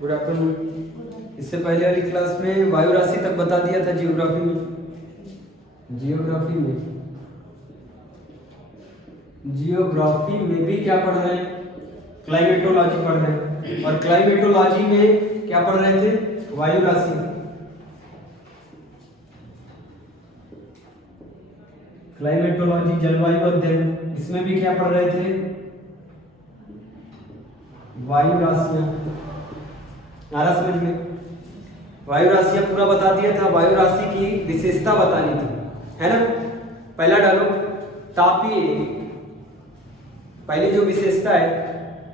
Good afternoon. इससे पहले वाली क्लास में वायु राशि तक बता दिया था जियोग्राफी में। जियोग्राफी में भी क्या पढ़ रहे हैं? क्लाइमेटोलॉजी पढ़ रहे हैं। और क्लाइमेटोलॉजी में क्या पढ़ रहे थे? वायु राशि। क्लाइमेटोलॉजी जलवायु अध्ययन, इसमें भी क्या पढ़ रहे थे? वायु राशियां। आ रहा समझ में? वायु राशियां पूरा बता दिया था। वायु राशि की विशेषता बतानी थी, है ना? पहला डालो तापीय। पहली जो विशेषता है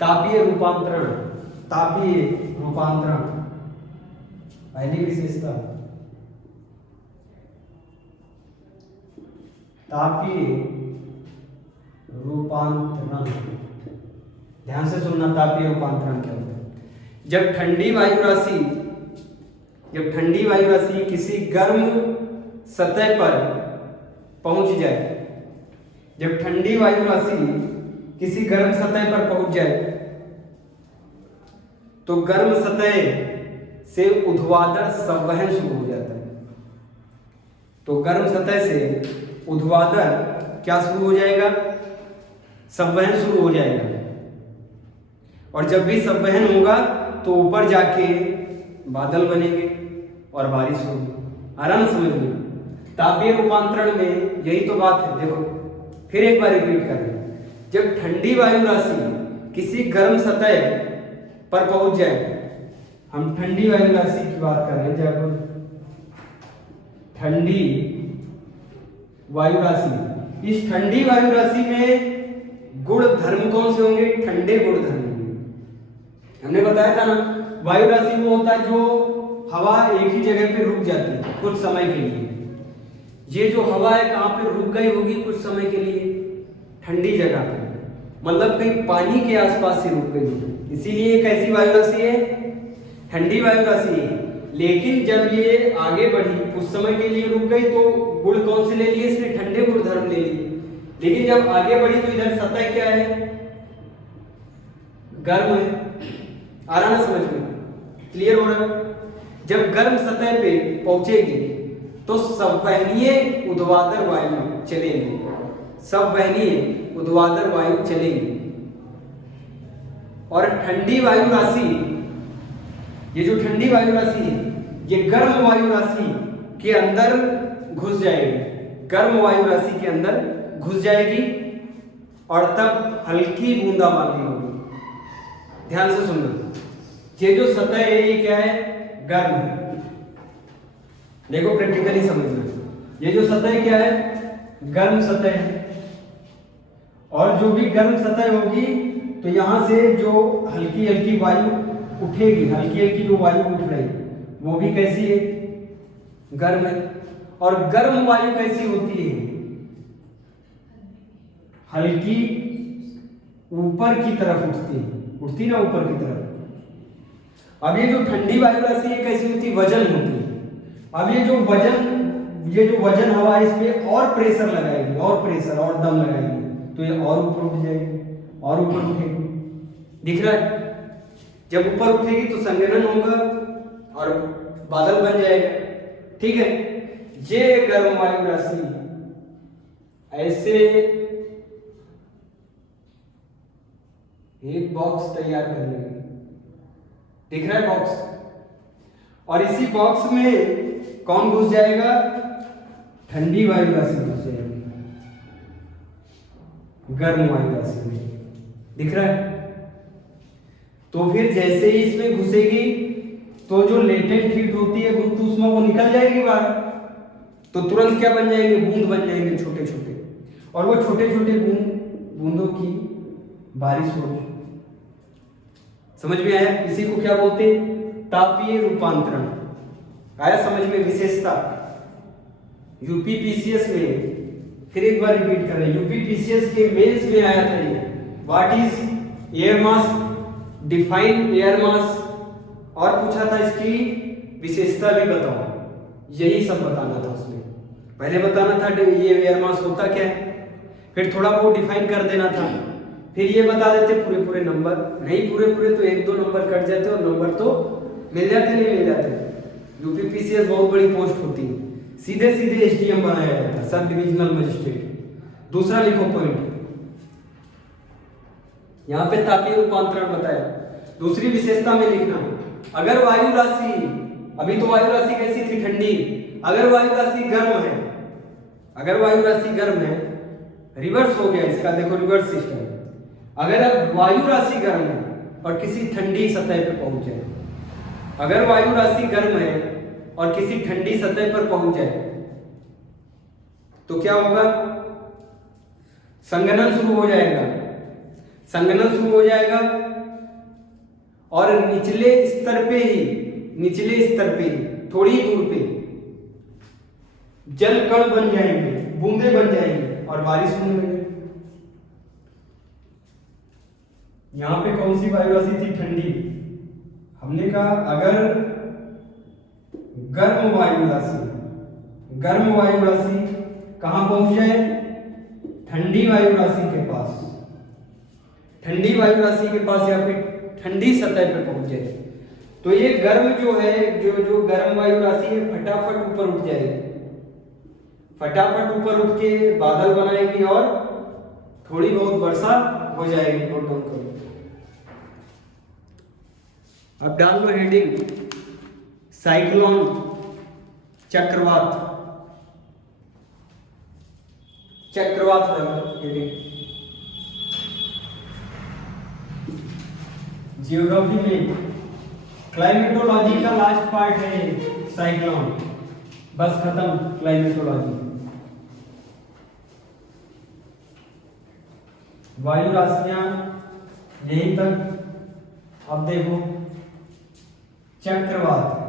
तापीय रूपांतरण। तापीय रूपांतरण पहली विशेषता। तापीय रूपांतरण, ध्यान से सुनना। तापीय रूपांतरण क्या होता है? जब ठंडी वायु राशि किसी गर्म सतह पर पहुंच जाए, जब ठंडी वायु राशि किसी गर्म सतह पर पहुंच जाए तो गर्म सतह से ऊर्ध्वाधर संवहन शुरू हो जाता है। तो गर्म सतह से ऊर्ध्वाधर क्या शुरू हो जाएगा? संवहन शुरू हो जाएगा। और जब भी संवहन होगा तो ऊपर जाके बादल बनेंगे और बारिश होगी। आ रहा ना समझ में? तापीय रूपांतरण में यही तो बात है। देखो फिर एक बार रिपीट कर रहे हैं। जब ठंडी वायु राशि किसी गर्म सतह पर पहुंच जाए, हम ठंडी वायु राशि की बात कर रहे हैं। जब ठंडी वायु राशि, इस ठंडी वायु राशि में गुण धर्म कौन से होंगे? ठंडे गुण धर्म होंगे। हमने बताया था ना, वायु राशि वो होता है जो हवा एक ही जगह पे रुक जाती है कुछ समय के लिए। ये जो हवा है कहाँ पे रुक गई होगी? कुछ समय के लिए ठंडी जगह पे, मतलब कहीं पानी के आसपास से रुक गई होगी। इसीलिए एक ऐसी वायु राशि है, ठंडी वायु राशि है। लेकिन जब ये आगे बढ़ी, कुछ समय के लिए रुक गई, तो गुण कौन से ले लिए? इसने ठंडे गुण धर्म ले लिए। लेकिन जब आगे बढ़ी तो इधर सतह क्या है? गर्म है। आ रहा ना समझ में? क्लियर हो रहा? जब गर्म सतह पे पहुंचेगी तो संवहनीय ऊर्ध्वाधर वायु चलेंगे। संवहनीय ऊर्ध्वाधर वायु चलेंगी। और ठंडी वायु राशि, ये जो ठंडी वायु राशि है, ये गर्म वायु राशि के अंदर घुस जाएगी। गर्म वायु राशि के अंदर घुस जाएगी और तब हल्की बूंदाबांदी होगी। ध्यान से सुनना। ये जो सतह है ये क्या है? गर्म है। देखो प्रैक्टिकली समझना। ये जो सतह क्या है? गर्म सतह है। और जो भी गर्म सतह होगी तो यहां से जो हल्की हल्की वायु उठेगी, हल्की हल्की जो वायु उठ रही वो भी कैसी है? गर्म है। और गर्म वायु कैसी होती है? हल्की ऊपर की तरफ उठती ना, ऊपर की तरफ। अब ये जो ठंडी वायु राशि है कैसी होती है? वजन होती है। अब ये जो वजन हवा है इसमें और प्रेशर लगाएगी, और प्रेशर और दम लगाएगी, तो ये और ऊपर उठ जाएगी, और ऊपर उठेगी। दिख रहा है? जब ऊपर उठेगी तो संघनन होगा और बादल बन जाएगा। ठीक है? ये गर्म वायु राशि ऐसे एक बॉक्स तैयार कर लेगी। दिख रहा है बॉक्स? और इसी बॉक्स में कौन घुस जाएगा? ठंडी वायु राशि घुस जाएगी गर्म वायु राशि में। दिख रहा है? तो फिर जैसे ही इसमें घुसेगी तो जो लेटेंट हीट होती है गुप्त ऊष्मा वो निकल जाएगी बाहर। तो तुरंत क्या बन जाएंगे? बूंद बन जाएंगे छोटे छोटे। और वो छोटे छोटे बूंदों की बारिश होगी। समझ में आया? इसी को क्या बोलते हैं? तापीय रूपांतरण। आया समझ में? विशेषता यूपीपीसीएस में, फिर एक बार रिपीट कर रहे हैं, यूपीपीसीएस के मेंस में आया था ये। What is air mass, define air mass, और पूछा था इसकी विशेषता भी बताओ। यही सब बताना था उसमें। पहले बताना था ये एयर मास होता क्या है, फिर थोड़ा बहुत डिफाइन कर देना था, फिर ये बता देते पूरे पूरे नंबर। नहीं पूरे पूरे तो एक दो नंबर कट जाते और नंबर तो मिल जाते नहीं मिल जाते? यूपीपीसीएस बहुत बड़ी पोस्ट होती है, सीधे सीधे एसडीएम बनाया जाता है, सब डिविजनल मजिस्ट्रेट। दूसरा लिखो पॉइंट, यहाँ पे तापीय रूपांतरण बताया। दूसरी विशेषता में लिखना, अगर वायु राशि, अभी तो वायु राशि कैसी थी? ठंडी। अगर वायु राशि गर्म है, अगर वायु राशि गर्म है, रिवर्स हो गया इसका, देखो रिवर्स सिस्टम। अगर अब वायु राशि गर्म है और किसी ठंडी सतह पर पहुंच जाए, अगर वायु राशि गर्म है और किसी ठंडी सतह पर पहुंच जाए तो क्या होगा? संघनन शुरू हो जाएगा, संघनन शुरू हो जाएगा और निचले स्तर पे ही, निचले स्तर पे ही थोड़ी दूर पे जल कण बन जाएंगे, बूंदे बन जाएंगे और बारिश होने लगेगी। यहां पे कौन सी वायु राशि थी? ठंडी। हमने कहा अगर गर्म वायु राशि, गर्म वायु राशि कहां पहुंच जाए? ठंडी वायु राशि के पास, ठंडी वायु राशि के पास या फिर ठंडी सतह पर पहुंच जाए तो ये गर्म जो है, जो गर्म वायु राशि है, फटाफट ऊपर उठ जाएगी, फटाफट ऊपर उठ के बादल बनाएगी और थोड़ी बहुत वर्षा हो जाएगी। नोट डाउन करो। अब डाल लो हेडिंग साइक्लोन, चक्रवात, चक्रवात हेडिंग। जियोग्राफी में क्लाइमेटोलॉजी का लास्ट पार्ट है साइक्लोन, बस खत्म क्लाइमेटोलॉजी। वायु राशियां यहीं तक। अब देखो चक्रवात,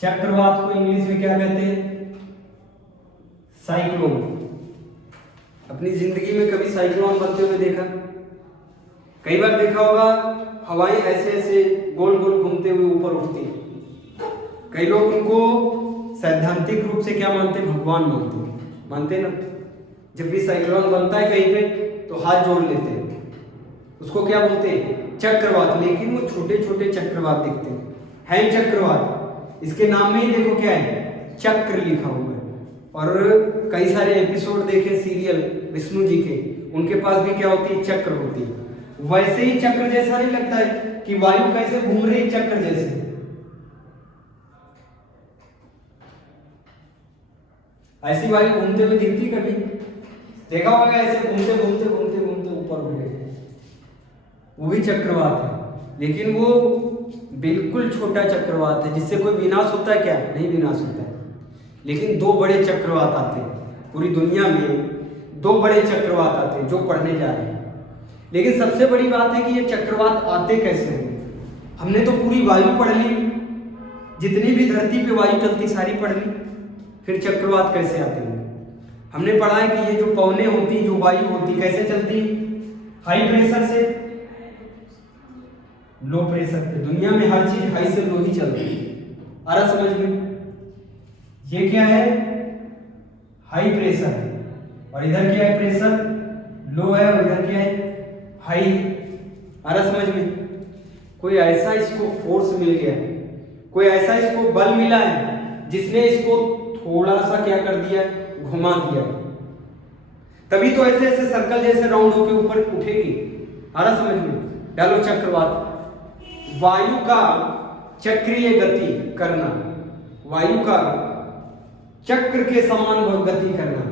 चक्रवात को इंग्लिश में क्या कहते हैं? साइक्लोन। अपनी जिंदगी में कभी साइक्लोन बनते हुए देखा? कई बार देखा होगा, हवाएं ऐसे ऐसे गोल गोल घूमते हुए ऊपर उठती हैं। कई लोग उनको सैद्धांतिक रूप से क्या मानते हैं? भगवान मानते ना। जब भी साइक्लोन बनता है कहीं पे तो हाथ जोड़ लेते हैं, उसको क्या बोलते हैं? चक्रवात। लेकिन वो छोटे छोटे चक्रवात दिखते हैं चक्रवात। इसके नाम में ही देखो क्या है? चक्र लिखा हुआ है। और कई सारे एपिसोड देखे सीरियल विष्णु जी के, उनके पास भी क्या होती है? चक्र होती है। वैसे ही चक्र जैसा नहीं लगता है कि वायु कैसे घूम रही? चक्र जैसे। ऐसी वायु घूमते हुए दिखती कभी? देखा होगा ऐसे घूमते घूमते घूमते घूमते ऊपर उठ गए, वो भी चक्रवात है। लेकिन वो बिल्कुल छोटा चक्रवात है, जिससे कोई विनाश होता है क्या? नहीं विनाश होता है। लेकिन दो बड़े चक्रवात आते हैं पूरी दुनिया में, दो बड़े चक्रवात आते हैं जो पढ़ने जा रहे हैं। लेकिन सबसे बड़ी बात है कि ये चक्रवात आते कैसे हैं? हमने तो पूरी वायु पढ़ ली, जितनी भी धरती पे वायु चलती सारी पढ़ ली, फिर चक्रवात कैसे आते हैं? हमने पढ़ा है कि ये जो पवनें होती, जो वायु होती, कैसे चलती? हाई प्रेशर से लो प्रेशर पे। दुनिया में हर चीज हाई से लो ही चलती है। आ रहा समझ में? ये क्या है? हाई प्रेशर है, और इधर क्या है? प्रेशर लो है, और इधर क्या है? हाई। आ रहा समझ में? कोई ऐसा इसको फोर्स मिल गया, कोई ऐसा इसको बल मिला है जिसने इसको थोड़ा सा क्या कर दिया? घुमा दिया। तभी तो ऐसे ऐसे सर्कल जैसे राउंड होके ऊपर उठेगी। आ रहा समझ में? डालो चक्रवात। वायु का चक्रीय गति करना, वायु का चक्र के समान गति करना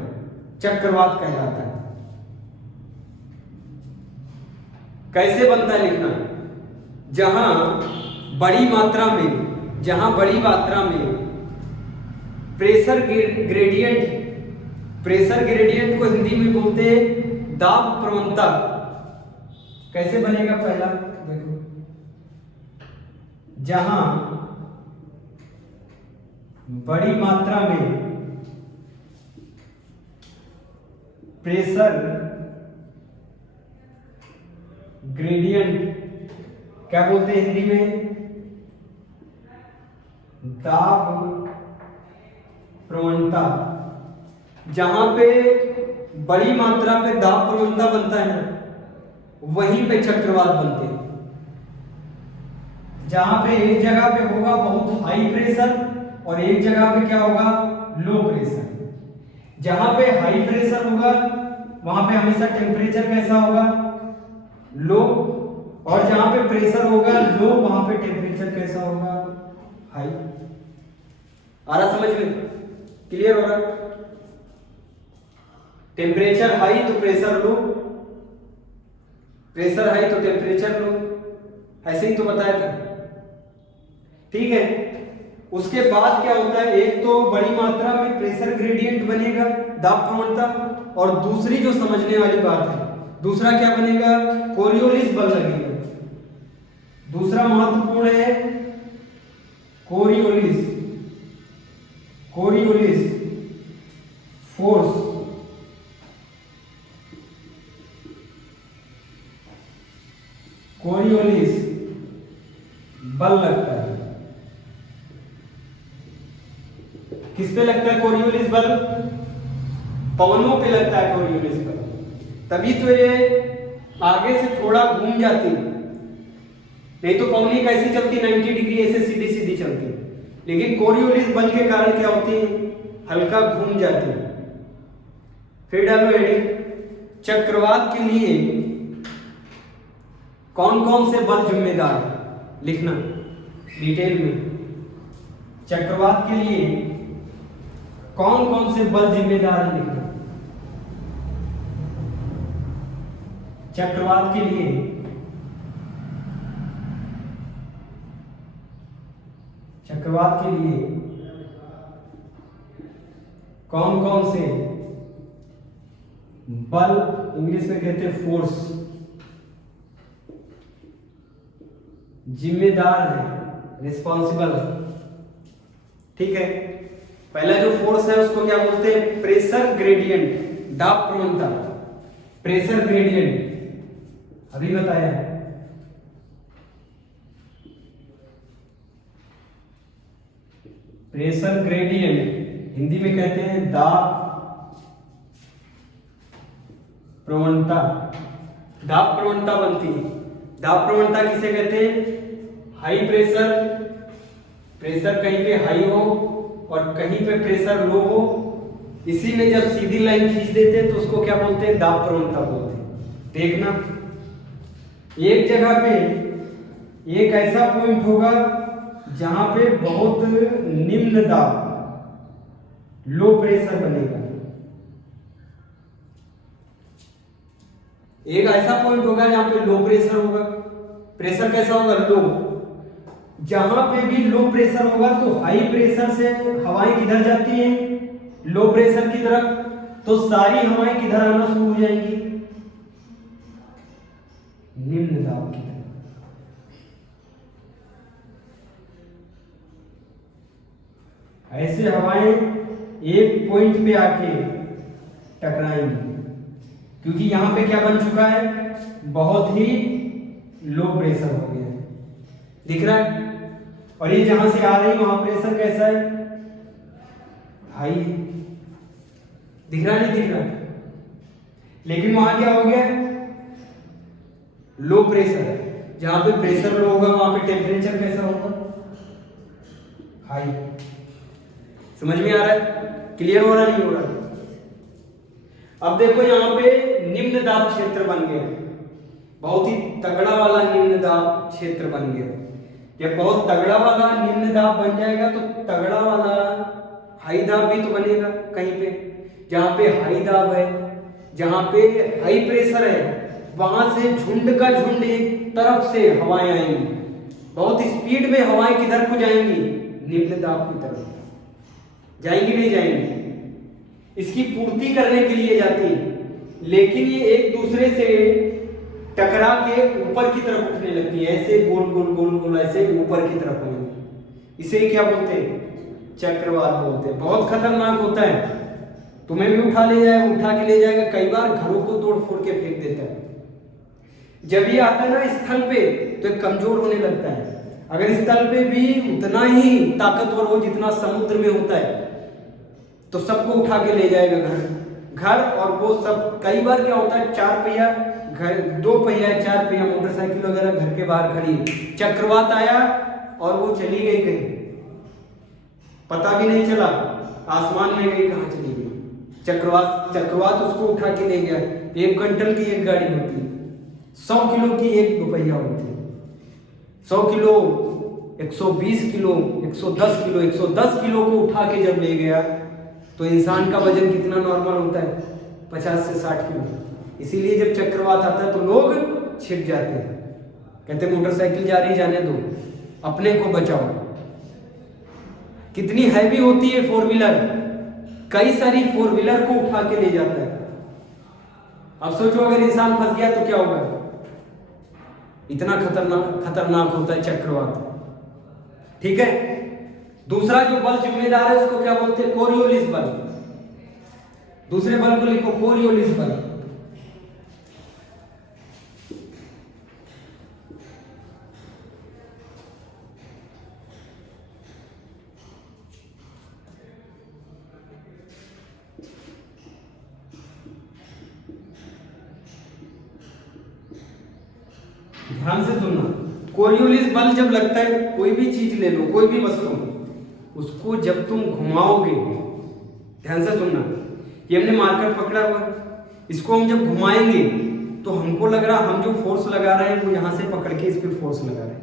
चक्रवात कहलाता है। कैसे बनता है लिखना? जहां बड़ी मात्रा में प्रेशर ग्रेडियंट को हिंदी में बोलते हैं दाब प्रवणता। कैसे बनेगा? पहला देखो, जहां बड़ी मात्रा में प्रेशर ग्रेडियंट क्या बोलते हैं हिंदी में? दाब प्रवणता। जहां पे बड़ी मात्रा में दाब प्रवणता बनता है ना, वहीं पे चक्रवात बनते हैं। जहां पे एक जगह पे होगा बहुत हाई प्रेशर और एक जगह पे क्या होगा, लो प्रेशर। जहां पे हाई प्रेशर होगा वहां पे हमेशा टेम्परेचर कैसा होगा, लो, और जहां पे प्रेशर होगा लो वहां पे टेम्परेचर कैसा होगा, हाई। आ रहा समझ में, क्लियर हो रहा? टेम्परेचर हाई तो प्रेशर लो, प्रेशर हाई तो टेम्परेचर लो, ऐसे ही तो बताया था, ठीक है। उसके बाद क्या होता है, एक तो बड़ी मात्रा में प्रेशर ग्रेडियंट बनेगा, दाब प्रवणता, और दूसरी जो समझने वाली बात है, दूसरा क्या बनेगा, कोरियोलिस बल लगेगा। दूसरा महत्वपूर्ण है कोरियोलिस, कोरियोलिस फोर्स, कोरियोलिस बल लगता है। किस पे लगता है कोरियोलिस बल, पवनों पे लगता है कोरियोलिस बल, तभी तो ये आगे से थोड़ा घूम जाती, नहीं तो पवनी कैसी चलती, 90 डिग्री ऐसे सीधी सीधी चलती, लेकिन कोरियोलिस बल के कारण क्या होती है, हल्का घूम जाती। फिर डालो हेडिंग, चक्रवात के लिए कौन कौन से बल जिम्मेदार है, लिखना डिटेल में। चक्रवात के लिए कौन कौन से बल जिम्मेदार है लिखना। चक्रवात के लिए चक्रवात के लिए कौन कौन से बल, इंग्लिश में कहते हैं फोर्स, जिम्मेदार है, रिस्पॉन्सिबल, ठीक है। पहला जो फोर्स है उसको क्या बोलते हैं, प्रेशर ग्रेडियंट, दाब प्रवणता, प्रेशर ग्रेडियंट अभी बताया है। प्रेशर ग्रेडियंट हिंदी में कहते हैं दाब प्रवणता, दाब प्रवणता बनती है। दाब प्रवणता किसे कहते हैं, हाई प्रेशर, प्रेशर कहीं पे हाई हो और कहीं पे प्रेशर लो हो, इसी में जब सीधी लाइन खींच देते हैं तो उसको क्या बोलते हैं, दाब प्रवणता बोलते हैं। देखना, एक जगह पे एक ऐसा पॉइंट होगा जहां पे बहुत निम्न दाब, लो प्रेशर बनेगा, एक ऐसा पॉइंट होगा जहां पे लो प्रेशर होगा, प्रेशर कैसा होगा, लो। जहां पे भी लो प्रेशर होगा तो हाई प्रेशर से हवाएं किधर जाती हैं, लो प्रेशर की तरफ, तो सारी हवाएं किधर आना शुरू हो जाएंगी, निम्न दाब की तरफ। ऐसे हवाएं एक पॉइंट पे आके टकराएंगी, क्योंकि यहां पे क्या बन चुका है, बहुत ही लो प्रेशर हो गया है, दिख रहा है। और ये जहां से आ रही वहां प्रेशर कैसा है, हाई, दिख रहा नहीं दिख रहा, लेकिन वहां क्या हो गया, लो प्रेशर। जहां पे प्रेशर लो होगा वहां पे टेम्परेचर कैसा होगा, हाई। समझ में आ रहा है, क्लियर हो रहा नहीं हो रहा। अब देखो यहाँ पे निम्न दाब क्षेत्र बन गया, बहुत ही तगड़ा वाला निम्न दाब क्षेत्र बन गया। जब बहुत तगड़ा वाला निम्न दाब बन जाएगा तो तगड़ा वाला हाई दाब भी तो बनेगा कहीं पे। जहां पे हाई दाब है, जहां पे हाई प्रेशर है, वहां से झुंड का झुंड एक तरफ से हवाएं आएंगी, बहुत स्पीड में हवाएं किधर को जाएंगी, निम्न दाब की तरफ जाएंगी, नहीं जाएंगी, इसकी पूर्ति करने के लिए जाती है, लेकिन ये एक दूसरे से टकरा के ऊपर की तरफ उठने लगती है, ऐसे गोल गोल गोल गोल ऐसे ऊपर की तरफ होंगी। इसे क्या बोलते हैं, चक्रवात बोलते हैं। बहुत खतरनाक होता है, तुम्हें भी उठा ले जाएगा, उठा के ले जाएगा, कई बार घरों को तोड़ फोड़ के फेंक देता है। जब ये आता है ना स्थल पे तो कमजोर होने लगता है। अगर स्थल पे भी उतना ही ताकतवर हो जितना समुद्र में होता है तो सबको उठा के ले जाएगा घर और वो सब। कई बार क्या होता है, 4 पहिया घर, 2 पहिया 4 पहिया मोटरसाइकिल वगैरह घर के बाहर खड़ी, चक्रवात आया और वो चली गई कहीं, पता भी नहीं चला, आसमान में गई, कहाँ चली गई। चक्रवात उसको उठा के ले गया। 1 क्विंटल की एक गाड़ी होती, 100 किलो की एक दोपहिया होती, 100 किलो, 120 किलो, 110 किलो, 110 किलो को उठा के जब ले गया तो इंसान का वजन कितना नॉर्मल होता है, 50 से 60 किलो। इसीलिए जब चक्रवात आता है तो लोग छिप जाते हैं, कहते मोटरसाइकिल जा रही, जाने दो, अपने को बचाओ। कितनी हैवी होती है 4 व्हीलर, कई सारी 4 व्हीलर को उठा के ले जाता है। अब सोचो अगर इंसान फंस गया तो क्या होगा, इतना खतरनाक होता है चक्रवात। ठीक है। दूसरा जो बल जिम्मेदार है उसको क्या बोलते हैं, कोरियोलिस बल। दूसरे बल को लिखो, कोरियोलिस बल। ध्यान से सुनना, कोरियोलिस बल जब लगता है, कोई भी चीज ले लो, कोई भी वस्तु, उसको जब तुम घुमाओगे, ध्यान से सुनना, ये हमने मार्कर पकड़ा हुआ, इसको हम जब घुमाएंगे तो हमको लग रहा हम जो फोर्स लगा रहे हैं वो यहां से पकड़ के इस पे फोर्स लगा रहे हैं,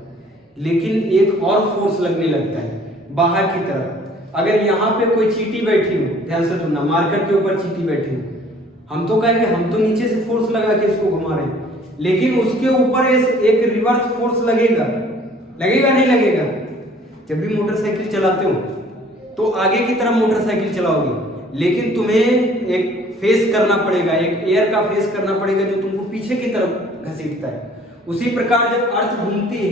लेकिन एक और फोर्स लगने लगता है बाहर की तरफ। अगर यहाँ पे कोई चींटी बैठी हो, ध्यान से सुनना, मार्कर के ऊपर चींटी बैठी हो, हम तो कहेंगे हम तो नीचे से फोर्स लगा के इसको घुमा रहे हैं, लेकिन उसके ऊपर एक रिवर्स फोर्स लगेगा, लगेगा नहीं लगेगा। जब भी मोटरसाइकिल चलाते हो तो आगे की तरफ मोटरसाइकिल चलाओगे, लेकिन तुम्हें एक फेस करना पड़ेगा, एक एयर का फेस करना पड़ेगा जो तुमको पीछे की तरफ घसीटता है। उसी प्रकार जब अर्थ घूमती है,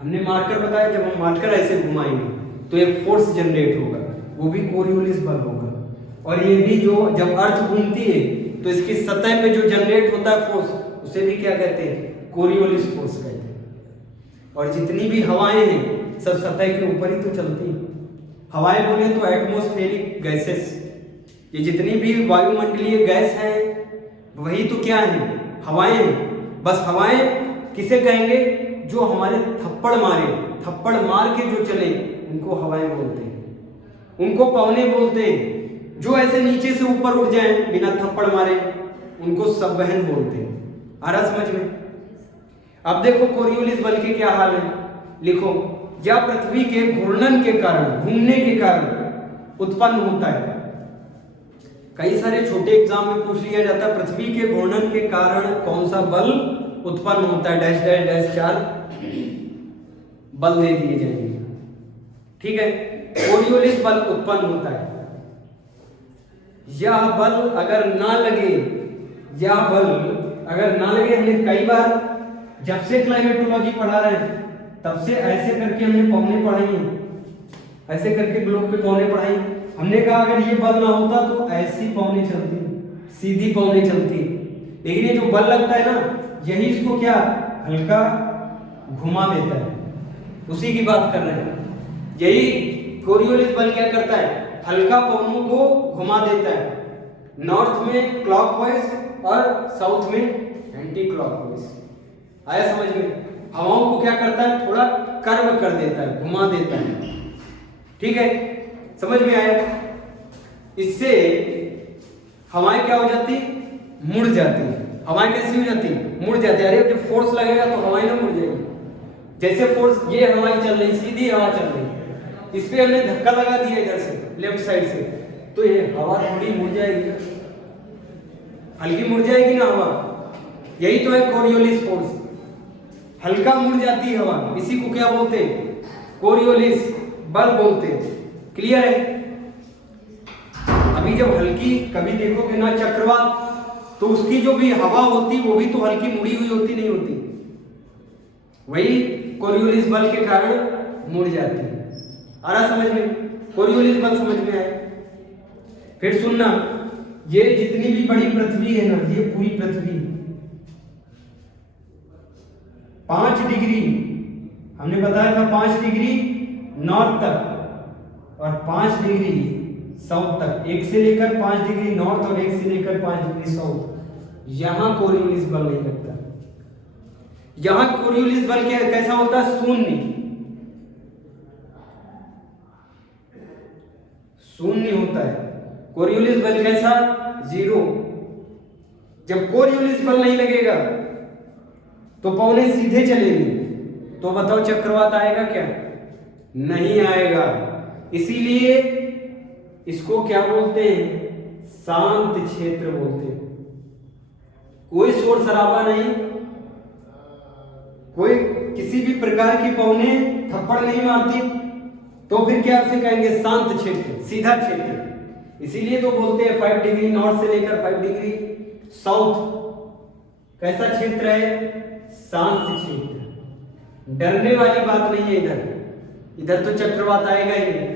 हमने मार्कर बताया, जब हम मार्कर ऐसे घुमाएंगे तो एक फोर्स जनरेट होगा, वो भी कोरियोलिस बल होगा। और ये भी जो जब अर्थ घूमती है तो इसकी सतह पे जो जनरेट होता है फोर्स, उसे भी क्या कहते हैं, कोरियोलिस फोर्स कहते हैं। और जितनी भी हवाएं हैं सब सतह के ऊपर ही तो चलती हैं। हवाएं बोले तो एटमॉस्फेरिक गैसेस, ये जितनी भी वायुमंडलीय गैस है वही तो क्या है, हवाएं हैं। बस हवाएं किसे कहेंगे, जो हमारे थप्पड़ मार के जो चले उनको हवाएं बोलते हैं, उनको पवने बोलते हैं। जो ऐसे नीचे से ऊपर उड़ जाए बिना थप्पड़ मारे उनको संवहन बोलते हैं। आ रहा समझ में? अब देखो कोरियोलिस बल के क्या हाल है, लिखो, या पृथ्वी के घूर्णन के कारण, घूमने के कारण उत्पन्न होता है। कई सारे छोटे एग्जाम में पूछ लिया जाता है, पृथ्वी के घूर्णन के कारण कौन सा बल उत्पन्न होता है, डैश डैश डैश 4 बल दे दिए जाएंगे। ठीक है, कोरियोलिस बल उत्पन्न होता है। यह बल अगर ना लगे, हमने कई बार जब से क्लाइमेटोलॉजी पढ़ा रहे हैं तब से ऐसे करके हमने पौने पढ़ाई हैं, ऐसे करके ग्लोब पे पौने पढ़ाई। हमने कहा अगर ये बल ना होता तो ऐसी पौने चलती, सीधी पौने चलती, लेकिन ये जो बल लगता है ना, यही इसको क्या हल्का घुमा देता है। उसी की बात कर रहे हैं। यही कोरियोलिस बल क्या करता है, हल्का पवनों को घुमा देता है, नॉर्थ में क्लॉकवाइज और साउथ में एंटी क्लॉकवाइज। आया समझ में? हवाओं को क्या करता है, थोड़ा कर्व कर देता है, घुमा देता है। ठीक है, समझ में आया? इससे हवाएं क्या हो जाती, मुड़ जाती। हवाएं कैसी हो जाती, मुड़ जाती। अरे जब फोर्स लगेगा तो हवाएं ना मुड़ जाएगी। जैसे फोर्स, ये हवाएं चल रही, सीधी हवा चल रही, इस पे हमने धक्का लगा दिया इधर से, लेफ्ट साइड से, तो ये हवा थोड़ी मुड़ जाएगी, हल्की मुड़ जाएगी ना हवा। यही तो है कोरियोलिस फोर्स, हल्का मुड़ जाती है हवा, इसी को क्या बोलते हैं, कोरियोलिस बल बोलते हैं। क्लियर है? अभी जब हल्की, कभी देखोगे ना चक्रवात, तो उसकी जो भी हवा होती वो भी तो हल्की मुड़ी हुई होती, नहीं होती? वही कोरियोलिस बल के कारण मुड़ जाती है। आ रहा समझ में? कोरियोलिस बल समझ में आया? फिर सुनना, ये जितनी भी बड़ी पृथ्वी है ना, ये पूरी पृथ्वी 5 डिग्री, हमने बताया था 5 डिग्री नॉर्थ तक और 5 डिग्री साउथ तक, 1 से लेकर 5 डिग्री नॉर्थ और 1 से लेकर 5 डिग्री साउथ, यहां कोरियोलिस बल नहीं लगता। यहां कोरियोलिस बल कैसा होता है? शून्य होता है। कोरियोलिस बल कैसा? 0। जब कोरियोलिस बल नहीं लगेगा तो पवनें सीधे चलेगी, तो बताओ चक्रवात आएगा क्या? नहीं आएगा। इसीलिए इसको क्या बोलते हैं? शांत क्षेत्र बोलते हैं। कोई शोर शराबा नहीं, कोई किसी भी प्रकार की पवनें थप्पड़ नहीं मारती, तो फिर क्या उसे कहेंगे? शांत क्षेत्र, सीधा क्षेत्र। इसीलिए तो बोलते हैं 5 डिग्री नॉर्थ से लेकर 5 डिग्री साउथ कैसा क्षेत्र है? शांत क्षेत्र। डरने वाली बात नहीं है इधर तो चक्रवात आएगा ही नहीं,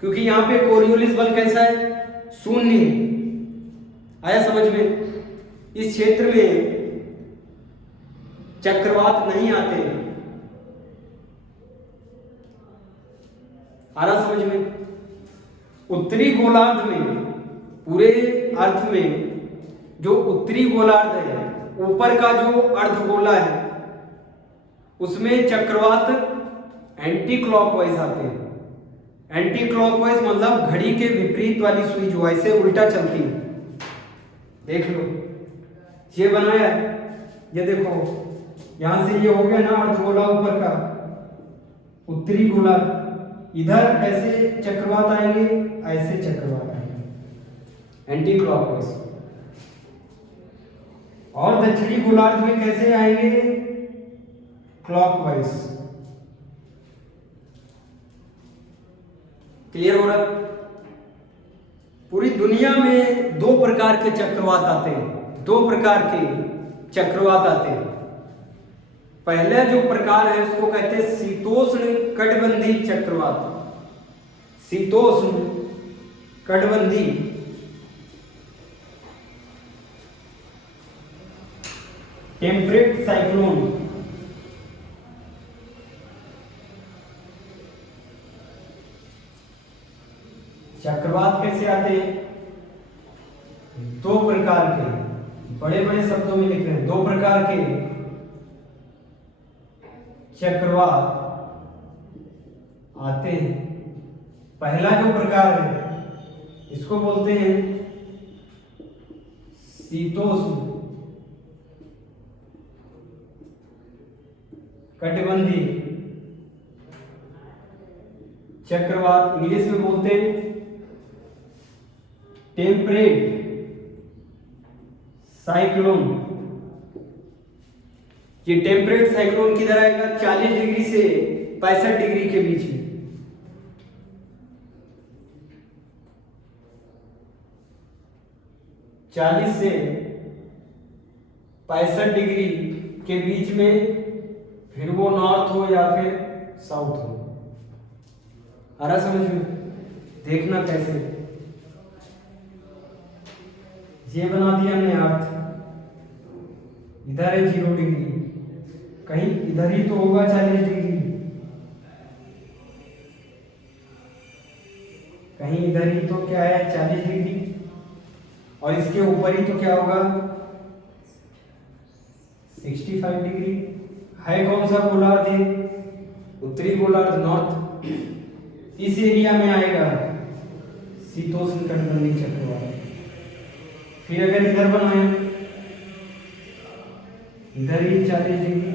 क्योंकि यहां पे कोरियोलिस बल कैसा है? शून्य। आया समझ में? इस क्षेत्र में चक्रवात नहीं आते। आ रहा समझ में? उत्तरी गोलार्ध में, पूरे अर्थ में जो उत्तरी गोलार्ध है, ऊपर का जो अर्धगोला है, उसमें चक्रवात एंटी क्लॉकवाइज आते हैं। एंटी क्लॉकवाइज मतलब घड़ी के विपरीत वाली सुई जो ऐसे उल्टा चलती है। देख लो, ये बनाया, ये देखो, यहां से ये हो गया ना अर्धगोला ऊपर का, उत्तरी गोलार्ध। इधर कैसे चक्रवात आएंगे? ऐसे चक्रवात आएंगे एंटी क्लॉकवाइज। और दक्षिणी गोलार्ध में कैसे आएंगे? क्लॉकवाइज। क्लियर हो रहा? पूरी दुनिया में 2 प्रकार के चक्रवात आते हैं, 2 प्रकार के चक्रवात आते हैं। पहला जो प्रकार है उसको कहते हैं शीतोष्ण कटिबंधीय चक्रवात। शीतोष्ण कटिबंधीय टेम्परेट साइक्लोन। चक्रवात कैसे आते हैं? 2 प्रकार के, बड़े बड़े शब्दों में लिख रहे हैं, 2 प्रकार के चक्रवात आते हैं। पहला जो प्रकार है इसको बोलते हैं शीतोष्ण कटिबंधीय चक्रवात, इंग्लिश में बोलते हैं टेम्परेट साइक्लोन। ये टेम्परेट साइक्लोन किधर आएगा? 40 डिग्री से 65 डिग्री के बीच में। चालीस से 65 डिग्री के बीच में, फिर वो नॉर्थ हो या फिर साउथ हो। आ रहा समझ में? देखना कैसे। ये बना दिया हमने अर्थ, इधर है 0 डिग्री, कहीं इधर ही तो होगा 40 डिग्री, कहीं इधर ही तो क्या है 40 डिग्री, और इसके ऊपर ही तो क्या होगा 65 डिग्री। है कौन सा गोलार्ध है? उत्तरी गोलार्ध, नॉर्थ। इस एरिया में आएगा शीतोष्ण कटिबंधीय चक्रवात। फिर अगर इधर बनाए, इधर ही 40 डिग्री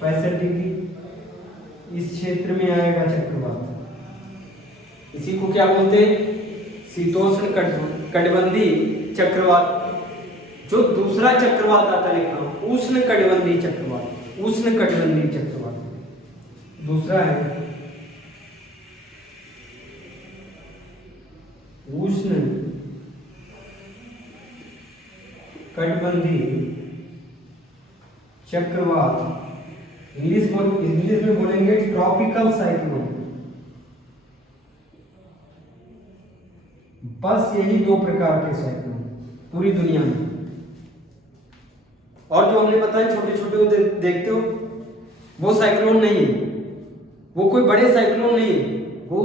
65 डिग्री, इस क्षेत्र में आएगा चक्रवात। इसी को क्या बोलते हैं? शीतोष्ण कटिबंधीय चक्रवात। जो दूसरा चक्रवात आता है लिखना, उष्ण कटिबंधीय चक्रवात। उष्ण कटिबंधीय चक्रवात दूसरा है उष्ण कटिबंधीय चक्रवात। इंग्लिश में बोलेंगे ट्रॉपिकल साइक्लोन। बस यही 2 प्रकार के साइक्लोन पूरी दुनिया में। और जो हमने बताया छोटे छोटे देखते हो, वो साइक्लोन नहीं है, वो कोई बड़े साइक्लोन नहीं है, वो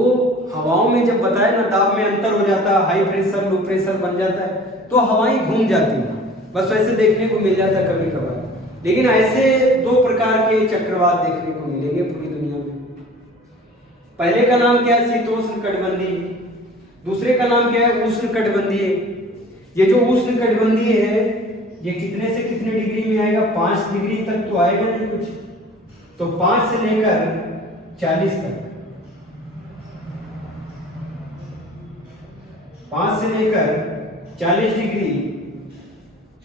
हवाओं में जब बताया ना दाब में अंतर हो जाता है, हाई प्रेशर लो प्रेशर बन जाता है, तो हवाएं घूम जाती हैं, बस वैसे देखने को मिल जाता है कभी कभार। लेकिन ऐसे दो प्रकार के चक्रवात देखने को मिलेंगे पूरी दुनिया में। पहले का नाम क्या है? शीतोष्ण कटिबंधीय। दूसरे का नाम क्या है? उष्ण कटिबंधीय। ये जो उष्ण कटिबंधीय है ये कितने से कितने डिग्री में आएगा? 5 डिग्री तक तो आएगा नहीं कुछ, तो 5 से लेकर 40 तक, 5 से लेकर 40 डिग्री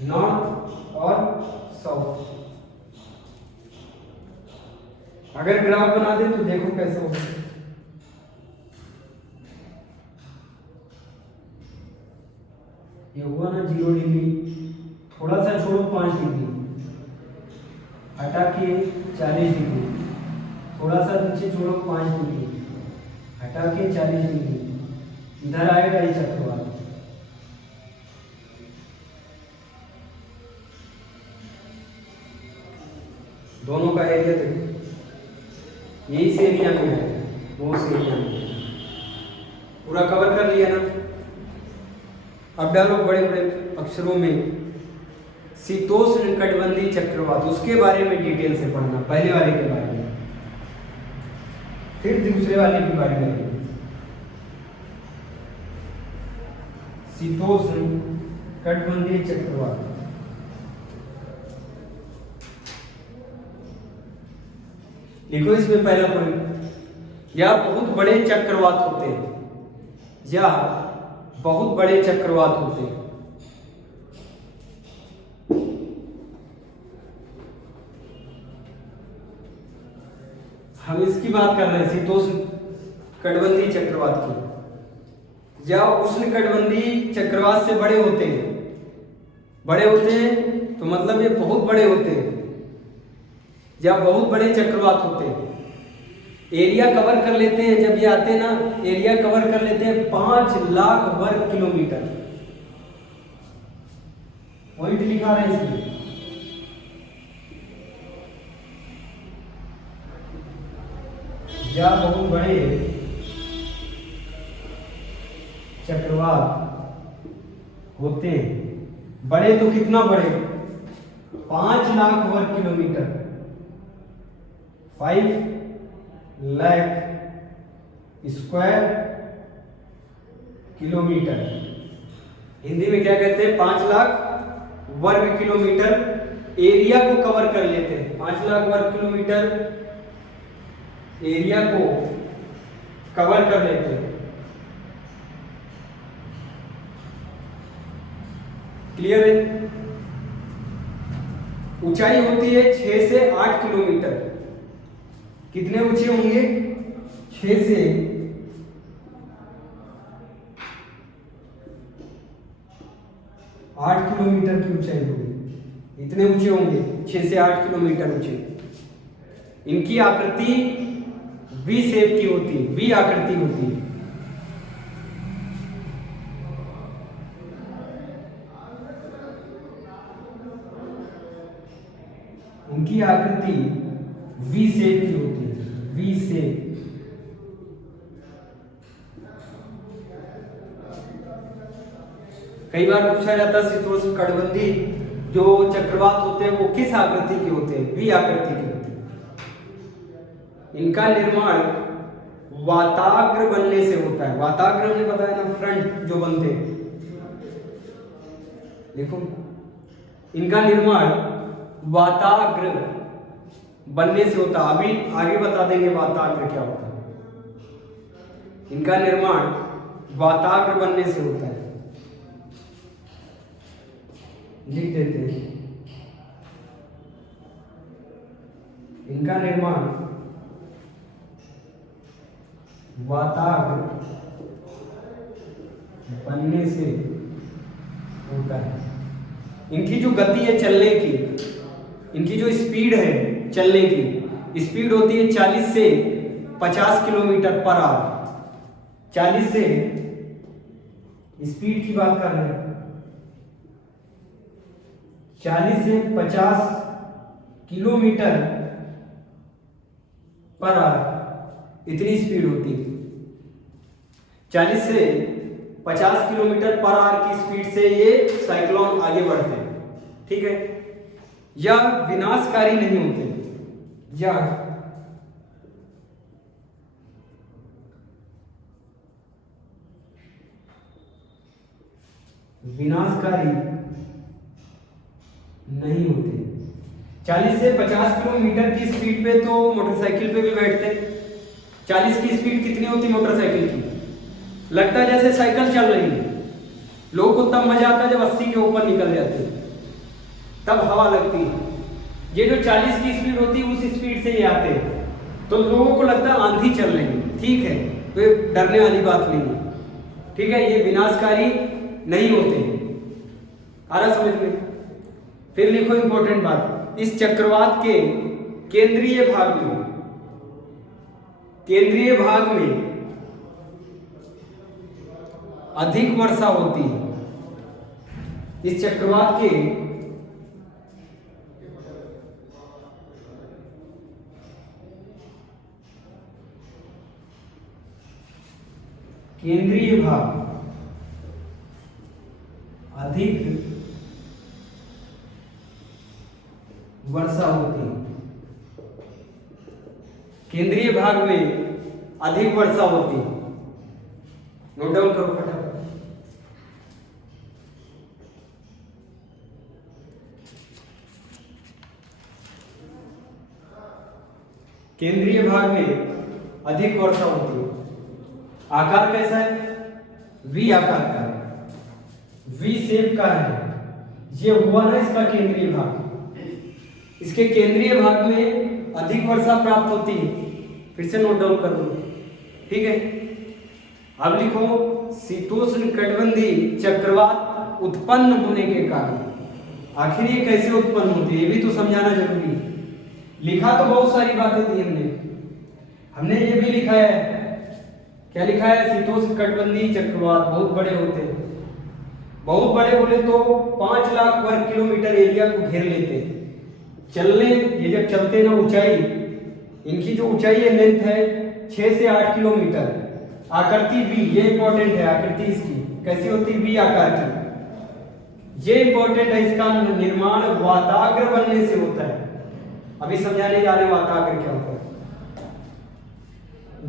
नॉर्थ और साउथ। अगर ग्राफ बना दे तो देखो कैसे होगा। ये हुआ ना 0 डिग्री, थोड़ा सा छोड़ो 5 डिग्री, हटा के 40 डिग्री, थोड़ा सा नीचे छोड़ो 5 डिग्री, हटा के 40 डिग्री, इधर आएगा ये चक्रवात। दोनों का एरिया देखो, यही से एरिया में है, वो से एरिया में पूरा कवर कर लिया ना। अब डालो बड़े बड़े अक्षरों में शीतोष्ण कटिबंधीय चक्रवात, उसके बारे में डिटेल से पढ़ना, पहले वाले के बारे में, फिर दूसरे वाले के बारे में। शीतोष्ण कटिबंधीय चक्रवात, देखो इसमें पहला पॉइंट, या बहुत बड़े चक्रवात होते हैं, या बहुत बड़े चक्रवात होते हैं। हम इसकी बात कर रहे हैं शीतोष्ण कटिबंधीय चक्रवात की, या उष्ण कटिबंधीय चक्रवात से बड़े होते हैं। बड़े होते हैं तो मतलब ये बहुत बड़े होते हैं, या बहुत बड़े चक्रवात होते हैं। एरिया कवर कर लेते हैं, जब ये आते हैं ना, एरिया कवर कर लेते हैं 5 लाख वर्ग किलोमीटर। पॉइंट लिखा रहे हैं इसमें, या बहुत बड़े चक्रवात होते हैं। बड़े तो कितना बड़े? 5 लाख वर्ग kilometre, 5 lakh square kilometre. Hindi में क्या कहते हैं? 5 लाख वर्ग किलोमीटर एरिया को कवर कर लेते हैं। 5 लाख वर्ग किलोमीटर एरिया को कवर कर लेते हैं। क्लियर है? ऊंचाई होती है 6 से 8 किलोमीटर। कितने ऊंचे होंगे? 6 से 8 किलोमीटर की ऊंचाई होगी। इतने ऊंचे होंगे, 6 से 8 किलोमीटर ऊंचे। इनकी आकृति वी शेप की होती है, वी आकृति होती है। इनकी आकृति वी शेप की होती है, वी शेप। कई बार पूछा जाता है शीतोष्ण कटिबंधीय जो चक्रवात होते हैं वो किस आकृति के होते हैं? वी आकृति के होते हैं। इनका निर्माण वाताग्र बनने से होता है। वाताग्र हमने बताया ना, फ्रंट जो बनते हैं। देखो, इनका निर्माण वाताग्र बनने से होता है। अभी आगे बता देंगे वाताग्र क्या होता है। इनका निर्माण वाताग्र बनने से होता है। लिख देते हैं, इनका निर्माण वाताग्र बनने से होता है। इनकी जो गति है चलने की, इनकी जो स्पीड है चलने की, स्पीड होती है 40 से 50 किलोमीटर पर आवर। 40 से स्पीड की बात कर रहे हैं, 40 से 50 किलोमीटर पर आवर, इतनी स्पीड होती है। 40 से 50 किलोमीटर पर आवर की स्पीड से ये साइक्लोन आगे बढ़ते हैं, ठीक है। यह विनाशकारी नहीं होते, यह विनाशकारी नहीं होते। 40 से 50 किलोमीटर की स्पीड पे तो मोटरसाइकिल पे भी बैठते। 40 की स्पीड कितनी होती मोटरसाइकिल की? लगता है जैसे साइकिल चल रही है। लोगों को तब मजा आता है जब 80 के ऊपर निकल जाते हैं, तब हवा लगती है। ये जो 40 की स्पीड होती है उस स्पीड से ये आते हैं, तो लोगों को लगता है आंधी चल रही है, ठीक है, तो ये डरने वाली बात नहीं है, ठीक है। ये विनाशकारी नहीं होते, आ रहा समझ में। फिर लिखो इंपॉर्टेंट बात, इस चक्रवात के केंद्रीय भाग में अधिक वर्षा होती है। इस चक्रवात के केंद्रीय भाग अधिक वर्षा होती है। केंद्रीय भाग में अधिक वर्षा होती है। नोट डाउन करो फटाफट। केंद्रीय भाग में अधिक वर्षा होती है। आकार कैसा है? वी आकार का है, वी शेप का है। ये हुआ ना इसका केंद्रीय भाग। इसके केंद्रीय भाग में अधिक वर्षा प्राप्त होती है। फिर से नोट डाउन कर लो, ठीक है। अब लिखो, शीतोष्ण कटिबंधीय चक्रवात उत्पन्न होने के कारण। आखिर ये कैसे उत्पन्न होती है ये भी तो समझाना जरूरी है। लिखा तो बहुत सारी बातें दी हमने ये भी लिखा है। क्या लिखा है? शीतोष्ण कटिबंधीय चक्रवात बहुत बड़े होते हैं। बहुत बड़े बोले तो 5 लाख वर्ग किलोमीटर एरिया को घेर लेते हैं। चलने ये जब चलते ना, ऊंचाई इनकी जो ऊंचाई है, लेंथ है 6 से 8 किलोमीटर। आकृति वी, ये इंपॉर्टेंट है। आकृति इसकी कैसी होती है? वी आकार की। ये इंपॉर्टेंट है। इसका निर्माण वाताग्र बनने से होता है। अभी समझाने जा रहे हैं वाताग्र क्या होता है।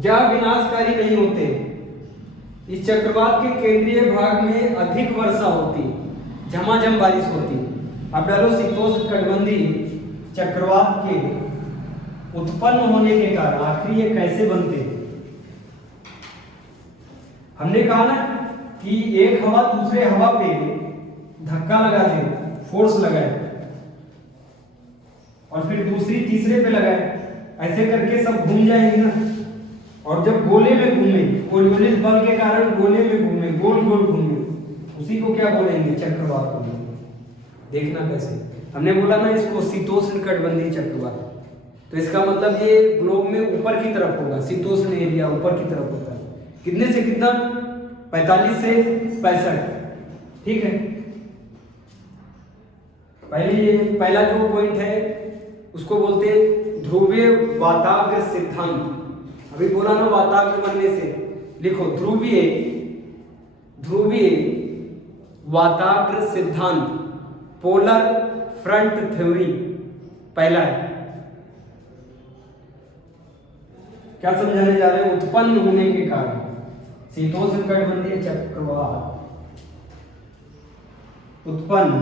यह विनाशकारी नहीं होते। इस चक्रवात के केंद्रीय भाग में अधिक वर्षा होती है, झमाझम बारिश होती है। अब डालो, शीतोष्ण कटिबंधीय चक्रवात के उत्पन्न होने के कारण। आखिर ये कैसे बनते हैं? हमने कहा ना कि एक हवा दूसरे हवा पे धक्का लगा दे, फोर्स लगाए, और फिर दूसरी तीसरे पे लगाए, ऐसे करके सब घूम जाएंगे ना। और जब गोले में घूमे, कोरियोलिस बल के कारण गोले में घूमे, गोल गोल घूमे, उसी को क्या बोलेंगे? चक्रवात बोलेंगे। देखना कैसे। हमने बोला ना इसको शीतोष्ण कटिबंधीय चक्रवात, तो इसका मतलब ये ग्लोब में ऊपर की तरफ होगा। शीतोष्ण एरिया ऊपर की तरफ होता है। कितने से कितना? 45 से 65, ठीक है। पहला जो पॉइंट है उसको बोलते हैं ध्रुवीय वाताग्र सिद्धांत। अभी बोला ना वाताग्र बनने से। लिखो, ध्रुवीय वाताग्र सिद्धांत, पोलर फ्रंट थ्योरी पहला है। क्या समझाने जा रहे हैं? उत्पन्न होने के कारण शीतोष्ण कटिबंधीय चक्रवात उत्पन्न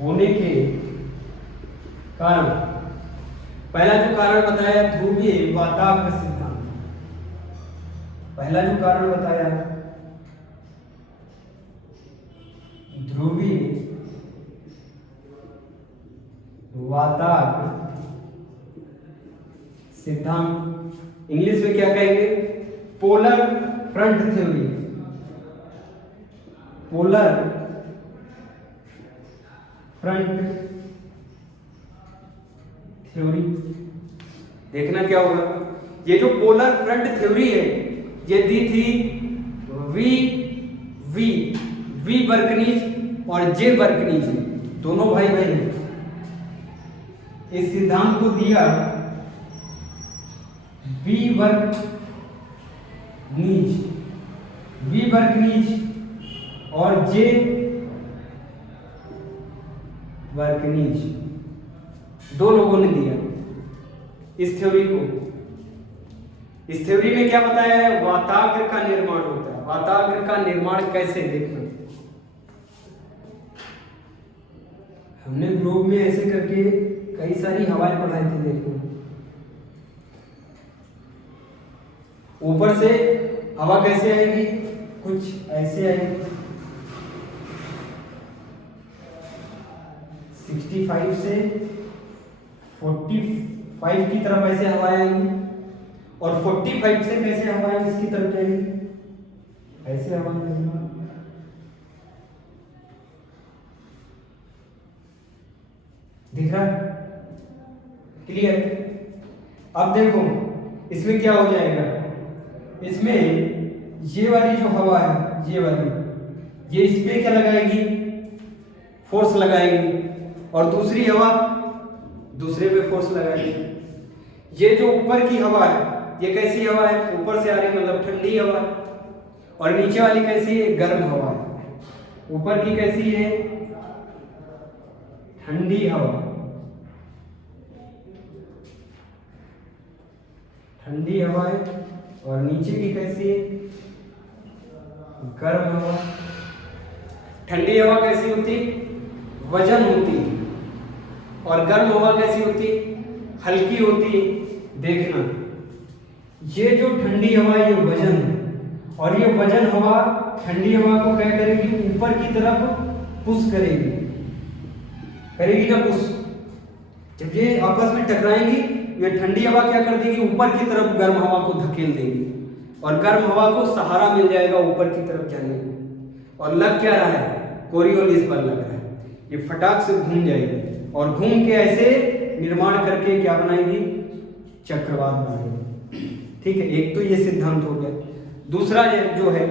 होने के कारण। पहला जो कारण बताया ध्रुवीय वाताग्र सिद्धांत। पहला जो कारण बताया ध्रुवीय वाताग्र सिद्धांत। इंग्लिश में क्या कहेंगे? Polar front theory. Polar front theory. देखना क्या होगा। ये जो पोलर फ्रंट थ्योरी है ये दी थी वी बर्कनीज और जे बर्कनीज, दोनों भाई हैं। इस सिद्धांत को दिया we work knees, we work knees और जे वर्क नीज, दो लोगों ने दिया इस थ्योरी को। इस थ्योरी में क्या बताया है? वाताग्र का निर्माण होता है। वाताग्र का निर्माण कैसे? देखो हमने ग्लोब में ऐसे करके कई सारी हवाएं पढ़ाई थी। देखो ऊपर से हवा कैसे आएगी? कुछ ऐसे आएगी, 65 से 45 की तरफ ऐसे हवाएं आएंगी और 45 से कैसे हवाएं इसकी तरफ जाएंगी? ऐसे हवाएं आएंगी। दिख रहा है? क्लियर? अब देखो इसमें क्या हो जाएगा? इसमें ये वाली जो हवा है, ये वाली, ये इसमें क्या लगाएगी? फोर्स लगाएगी और दूसरी हवा दूसरे पे फोर्स लगाएगी। ये जो ऊपर की हवा है ये कैसी हवा है? ऊपर से आ रही मतलब ठंडी हवा, और नीचे वाली कैसी है? गर्म हवा है। ऊपर की कैसी है? ठंडी हवा, ठंडी हवा है, और नीचे की कैसी है? गर्म हवा। ठंडी हवा कैसी होती? वजन होती, और गर्म हवा कैसी होती? हल्की होती। देखना ये जो ठंडी हवा ये वजन है, और ये वजन हवा ठंडी हवा को क्या करेगी? ऊपर की तरफ पुश करेगी, करेगी ना पुश। जब ये आपस में टकराएंगी ये ठंडी हवा क्या कर देगी? ऊपर की तरफ गर्म हवा को धकेल देगी, और गर्म हवा को सहारा मिल जाएगा ऊपर की तरफ जाने को। और लग क्या रहा है? कोरियोलिस बल लग रहा है। ये फटाक से घूम जाएगी और घूम के ऐसे निर्माण करके क्या बनाएगी? चक्रवात बनाएगी। ठीक है, एक तो ये सिद्धांत हो गया। दूसरा जो है,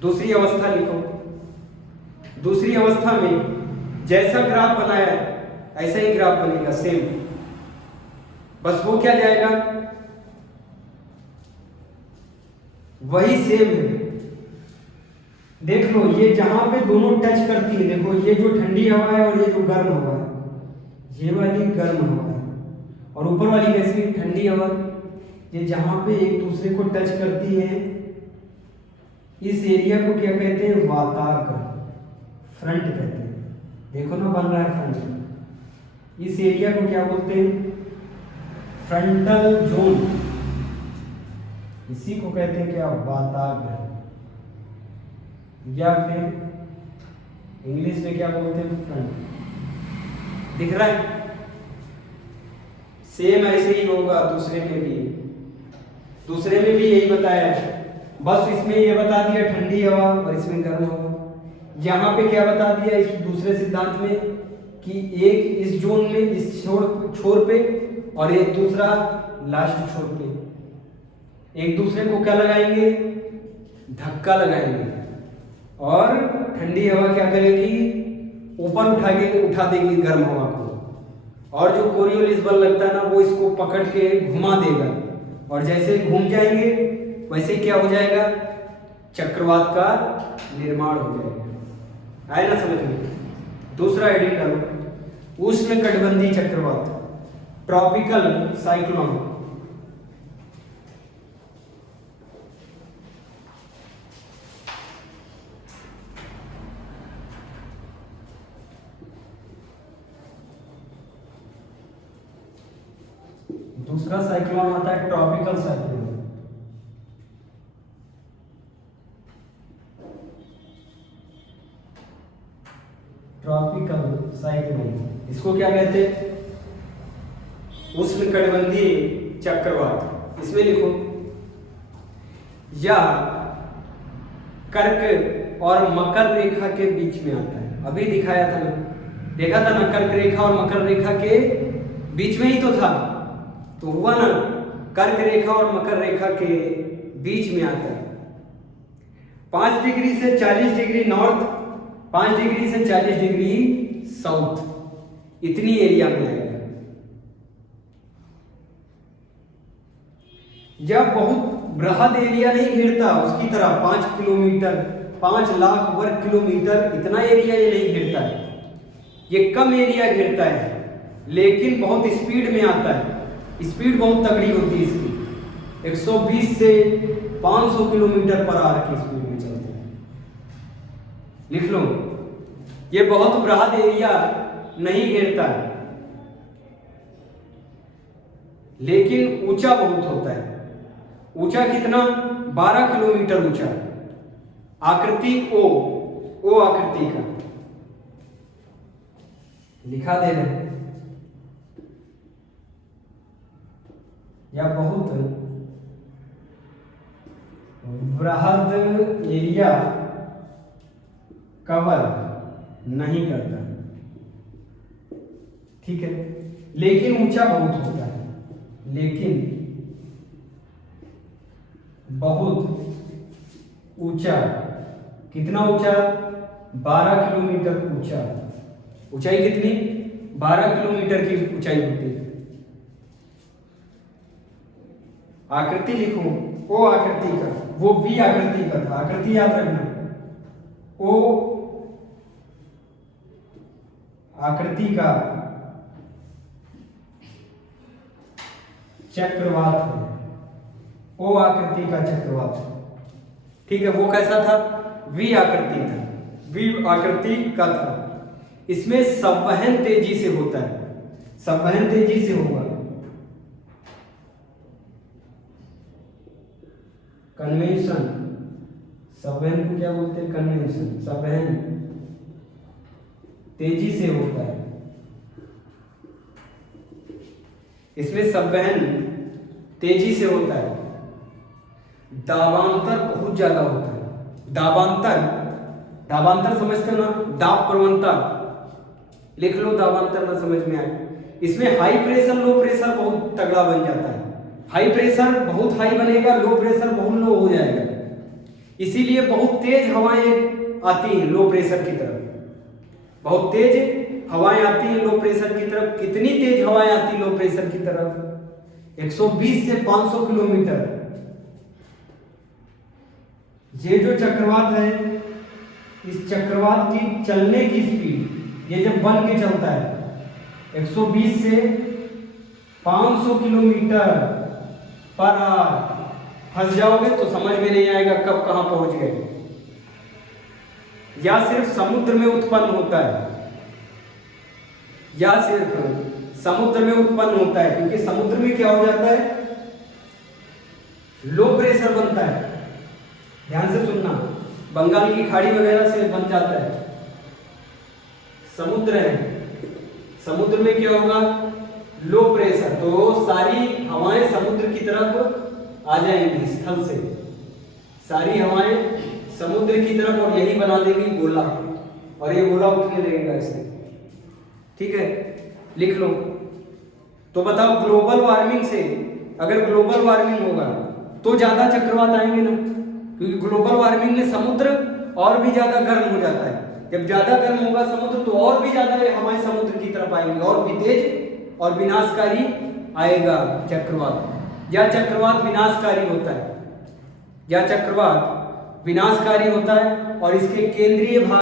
दूसरी अवस्था लिखो। दूसरी अवस्था में जैसा ग्राफ बनाया है ऐसा ही ग्राफ बनेगा, सेम, बस वो क्या जाएगा? वही सेम है। देख लो ये जहां पे दोनों टच करती है, देखो ये जो ठंडी हवा है और ये जो गर्म हवा है, ये वाली गर्म हवा है और ऊपर वाली कैसी? ठंडी हवा। ये जहां पे एक दूसरे को टच करती है इस एरिया को क्या कहते हैं? वाताग्र, फ्रंट कहते हैं। देखो ना बन रहा है फ्रंट। इस एरिया को क्या बोलते हैं? Frontal zone. इसी को कहते हैं क्या? वाताग्र, या फिर इंग्लिश में क्या बोलते हैं? फ्रंट। दिख रहा है? सेम ऐसे ही होगा दूसरे में भी। दूसरे में भी यही बताया है, बस इसमें ये बता दिया ठंडी हवा और इसमें गर्म हवा। यहाँ पे क्या बता दिया इस दूसरे सिद्धांत में कि एक इस जोन में इस छोर पे और एक दूसरा लास्ट छोर पे, एक दूसरे को क्या लगाएंगे? धक्का लगाएंगे, और ठंडी हवा क्या करेगी? ऊपर उठा देगी गर्म हवा को, और जो कोरियोलिस बल लगता है ना वो इसको पकड़ के घुमा देगा, और जैसे घूम जाएंगे वैसे क्या हो जाएगा? चक्रवात का निर्माण हो जाएगा। आए ना समझ में? दूसरा हेडिंग डालो, उष्णकटिबंधीय चक्रवात, ट्रॉपिकल साइक्लोन। दूसरा साइक्लोन आता है ट्रॉपिकल साइक्लोन। ट्रॉपिकल साइक्लोन इसको क्या कहते हैं? उष्णकटिबंधीय चक्रवात। इसमें लिखो, या कर्क और मकर रेखा के बीच में आता है। अभी दिखाया था ना, देखा था ना, कर्क रेखा और मकर रेखा के बीच में ही तो था, तो हुआ ना, कर्क रेखा और मकर रेखा के बीच में आता है। 5 डिग्री से 40 डिग्री नॉर्थ, 5 डिग्री से 40 डिग्री साउथ, इतनी एरिया में आएगा। जब बहुत बृहद एरिया नहीं घेरता उसकी तरह 5 किलोमीटर 5 लाख वर्ग किलोमीटर इतना एरिया ये नहीं घेरता है, ये कम एरिया घेरता है लेकिन बहुत स्पीड में आता है। स्पीड बहुत तगड़ी होती है इसकी, 120 से 500 किलोमीटर पर आवर की स्पीड में चलते हैं। लिख लो, ये बहुत बृहद एरिया नहीं घेरता है लेकिन ऊंचा बहुत होता है। ऊंचा कितना? 12 किलोमीटर ऊंचा। आकृति ओ आकृति का लिखा दे रहे, या बहुत बृहद एरिया कवर नहीं करता, ठीक है, लेकिन ऊंचा बहुत होता है, लेकिन बहुत ऊंचा। कितना ऊंचा? 12 किलोमीटर ऊंचा। ऊंचाई कितनी? 12 किलोमीटर की ऊंचाई होती है। आकृति लिखो, ओ आकृति का, वो वी आकृति का था, आकृति याद रखना। ओ आकृति का चक्रवात है, ओ आकृति का चक्रवात, ठीक है। वो कैसा था? वी आकृति था, वी आकृति का था। इसमें संवहन तेजी से होता है, संवहन तेजी से होगा। कन्वेंशन, संवहन को क्या बोलते हैं? कन्वेंशन, संवहन तेजी से होता है। इसमें संवहन तेजी से होता है। दाबांतर बहुत ज्यादा होता है। दाबांतर, दाबांतर समझते हो ना? दाब प्रवणता लिख लो, दाबांतर ना समझ में आए। इसमें हाई प्रेशर लो प्रेशर बहुत तगड़ा बन जाता है। हाई प्रेशर बहुत हाई बनेगा, लो प्रेशर बहुत लो हो जाएगा। इसीलिए बहुत तेज हवाएं आती हैं लो प्रेशर की तरफ, बहुत तेज हवाएं आती हैं लो प्रेशर की तरफ। कितनी तेज हवाएं आती लो प्रेशर की तरफ? 120 से 500 किलोमीटर। ये जो चक्रवात है, इस चक्रवात की चलने की स्पीड, ये जब बन के चलता है 120 से 500 किलोमीटर पर आवर। फंस जाओगे तो समझ में नहीं आएगा कब कहां पहुंच गए। या सिर्फ समुद्र में उत्पन्न होता है, या सिर्फ समुद्र में उत्पन्न होता है, क्योंकि समुद्र में क्या हो जाता है? लो प्रेशर बनता है। ध्यान से सुनना, बंगाल की खाड़ी वगैरह से बन जाता है। समुद्र है, समुद्र में क्या होगा? लो प्रेशर, तो सारी हवाएं समुद्र की तरफ आ जाएंगी स्थल से, सारी हवाएं समुद्र की तरफ, और यही बना देगी गोला, और ये गोला उठने लगेगा इससे, ठीक है। लिख लो। तो बताओ, ग्लोबल वार्मिंग से, अगर ग्लोबल वार्मिंग होगा तो ज्यादा चक्रवात आएंगे ना, क्योंकि ग्लोबल वार्मिंग में समुद्र और भी ज्यादा गर्म हो जाता है। जब ज्यादा गर्म होगा समुद्र तो और भी ज्यादा हमारे समुद्र की तरफ आएंगे, और भी तेज और विनाशकारी आएगा चक्रवात। या चक्रवात विनाशकारी होता है, या चक्रवात विनाशकारी होता है, और इसके केंद्रीय भाग